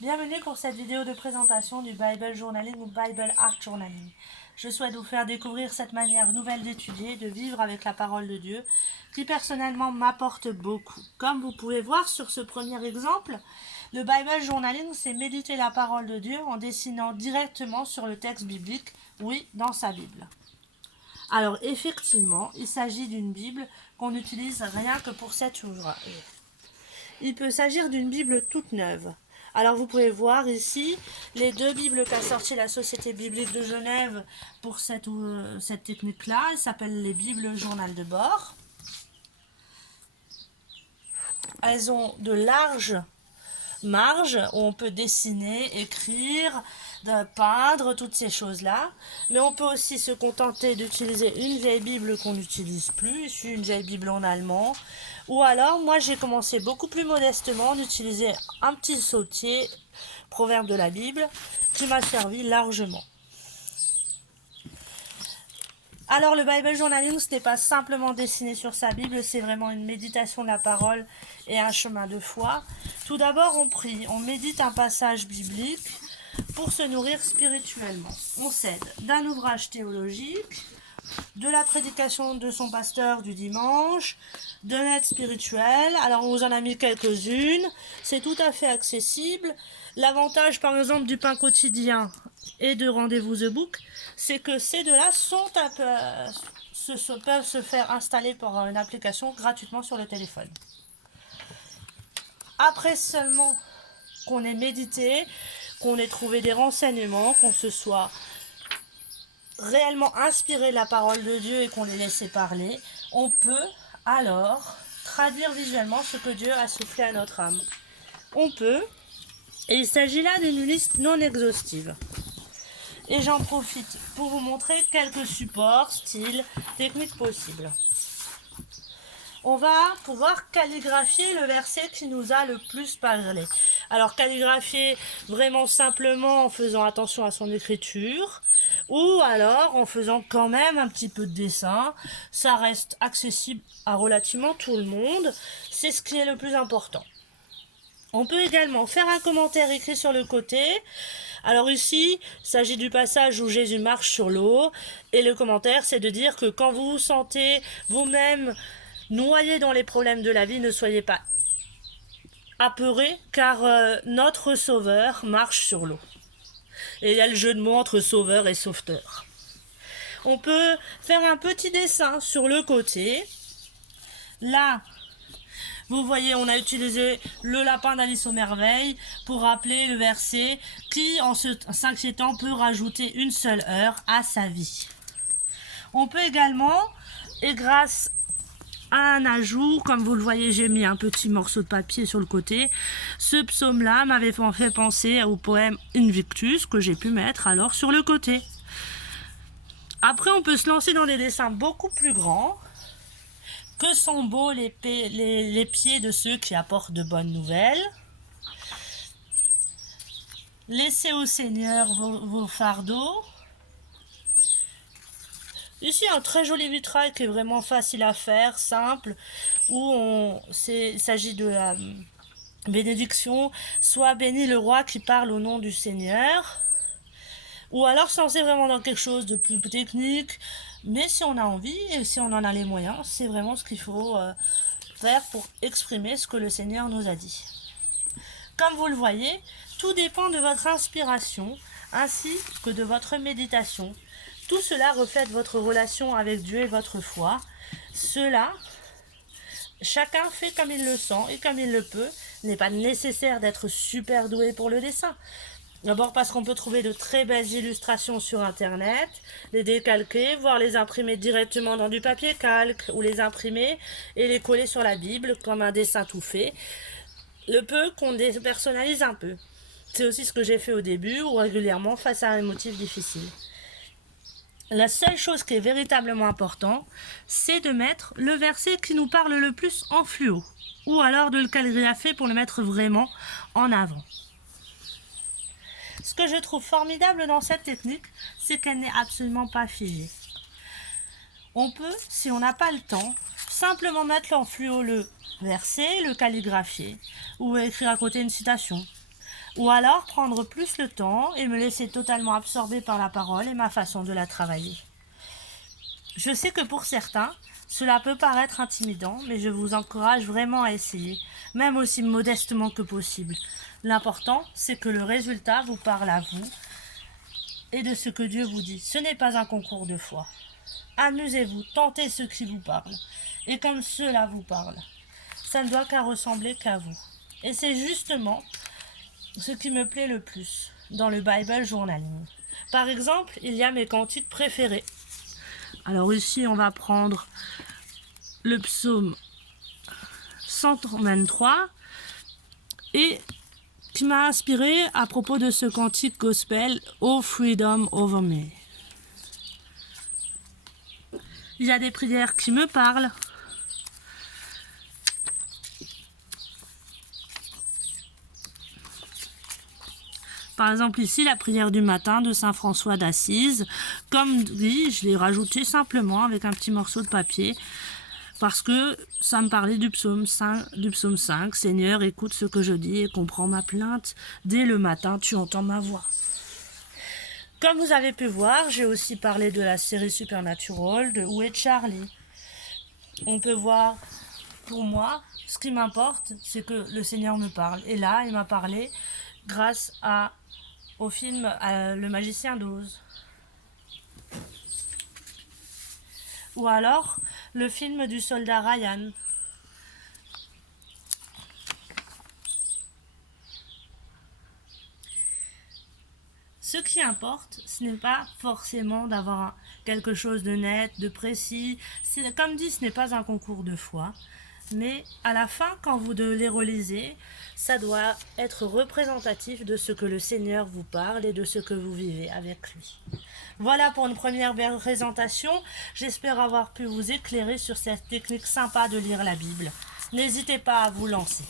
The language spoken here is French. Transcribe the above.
Bienvenue pour cette vidéo de présentation du Bible Journaling ou Bible Art Journaling. Je souhaite vous faire découvrir cette manière nouvelle d'étudier, de vivre avec la parole de Dieu, qui personnellement m'apporte beaucoup. Comme vous pouvez voir sur ce premier exemple, le Bible Journaling, c'est méditer la parole de Dieu en dessinant directement sur le texte biblique, oui, dans sa Bible. Alors effectivement, il s'agit d'une Bible qu'on utilise rien que pour cet ouvrage. Il peut s'agir d'une Bible toute neuve. Alors vous pouvez voir ici les deux Bibles qu'a sorti la Société biblique de Genève pour cette technique-là. Elles s'appellent les Bibles journal de bord. Elles ont de larges marges où on peut dessiner, écrire, peindre, toutes ces choses-là. Mais on peut aussi se contenter d'utiliser une vieille Bible qu'on n'utilise plus, une vieille Bible en allemand. Ou alors, moi j'ai commencé beaucoup plus modestement d'utiliser un petit sautier, proverbe de la Bible, qui m'a servi largement. Alors le Bible Journaling, ce n'est pas simplement dessiner sur sa Bible, c'est vraiment une méditation de la parole et un chemin de foi. Tout d'abord, on prie, on médite un passage biblique pour se nourrir spirituellement. On s'aide d'un ouvrage théologique, de la prédication de son pasteur du dimanche, de l'aide spirituelle. Alors on vous en a mis quelques-unes, c'est tout à fait accessible. L'avantage par exemple du pain quotidien et de Rendez-vous The Book, c'est que ces deux-là peuvent se faire installer par une application gratuitement sur le téléphone. Après seulement qu'on ait médité, qu'on ait trouvé des renseignements, qu'on se soit réellement inspiré de la parole de Dieu et qu'on les laissé parler, on peut alors traduire visuellement ce que Dieu a soufflé à notre âme. On peut, et il s'agit là d'une liste non exhaustive. Et j'en profite pour vous montrer quelques supports, styles, techniques possibles. On va pouvoir calligraphier le verset qui nous a le plus parlé. Alors calligraphier vraiment simplement en faisant attention à son écriture, ou alors en faisant quand même un petit peu de dessin. Ça reste accessible à relativement tout le monde, c'est ce qui est le plus important. On peut également faire un commentaire écrit sur le côté. Alors ici, il s'agit du passage où Jésus marche sur l'eau, et le commentaire c'est de dire que quand vous vous sentez vous-même noyé dans les problèmes de la vie, ne soyez pas apeurés, car notre sauveur marche sur l'eau. Et il y a le jeu de mots entre sauveur et sauveteur. On peut faire un petit dessin sur le côté. Là, vous voyez, on a utilisé le lapin d'Alice aux Merveilles pour rappeler le verset qui, en s'inquiétant, peut rajouter une seule heure à sa vie. On peut également, et grâce un ajout, comme vous le voyez, j'ai mis un petit morceau de papier sur le côté. Ce psaume-là m'avait fait penser au poème Invictus que j'ai pu mettre alors sur le côté. Après, on peut se lancer dans des dessins beaucoup plus grands. Que sont beaux les pieds de ceux qui apportent de bonnes nouvelles. Laissez au Seigneur vos fardeaux. Ici, un très joli vitrail qui est vraiment facile à faire, simple, où il s'agit de la bénédiction. Soit béni le roi qui parle au nom du Seigneur. Ou alors se lancer vraiment dans quelque chose de plus technique. Mais si on a envie et si on en a les moyens, c'est vraiment ce qu'il faut faire pour exprimer ce que le Seigneur nous a dit. Comme vous le voyez, tout dépend de votre inspiration ainsi que de votre méditation. Tout cela reflète votre relation avec Dieu et votre foi. Cela, chacun fait comme il le sent et comme il le peut. Il n'est pas nécessaire d'être super doué pour le dessin. D'abord parce qu'on peut trouver de très belles illustrations sur internet, les décalquer, voire les imprimer directement dans du papier calque, ou les imprimer et les coller sur la Bible comme un dessin tout fait. Le peu qu'on dépersonnalise un peu. C'est aussi ce que j'ai fait au début ou régulièrement face à un motif difficile. La seule chose qui est véritablement importante, c'est de mettre le verset qui nous parle le plus en fluo, ou alors de le calligraphier pour le mettre vraiment en avant. Ce que je trouve formidable dans cette technique, c'est qu'elle n'est absolument pas figée. On peut, si on n'a pas le temps, simplement mettre en fluo le verset, le calligraphier, ou écrire à côté une citation. Ou alors prendre plus le temps et me laisser totalement absorber par la parole et ma façon de la travailler. Je sais que pour certains, cela peut paraître intimidant, mais je vous encourage vraiment à essayer, même aussi modestement que possible. L'important, c'est que le résultat vous parle à vous et de ce que Dieu vous dit. Ce n'est pas un concours de foi. Amusez-vous, tentez ce qui vous parle. Et comme cela vous parle, ça ne doit qu'à ressembler qu'à vous. Et c'est justement ce qui me plaît le plus dans le Bible Journaling. Par exemple, il y a mes cantiques préférés. Alors ici, on va prendre le psaume 123 et qui m'a inspiré à propos de ce cantique gospel « Oh freedom over me ». Il y a des prières qui me parlent. Par exemple ici, la prière du matin de Saint François d'Assise. Comme dit, je l'ai rajouté simplement avec un petit morceau de papier parce que ça me parlait du psaume 5. Seigneur, écoute ce que je dis et comprends ma plainte. Dès le matin, tu entends ma voix. Comme vous avez pu voir, j'ai aussi parlé de la série Supernatural, de Où est Charlie. On peut voir, pour moi, ce qui m'importe, c'est que le Seigneur me parle. Et là, il m'a parlé grâce au film Le Magicien d'Oz. Ou alors, le film du soldat Ryan. Ce qui importe, ce n'est pas forcément d'avoir quelque chose de net, de précis. Comme dit, ce n'est pas un concours de foi. Mais à la fin, quand vous les relisez, ça doit être représentatif de ce que le Seigneur vous parle et de ce que vous vivez avec lui. Voilà pour une première présentation. J'espère avoir pu vous éclairer sur cette technique sympa de lire la Bible. N'hésitez pas à vous lancer.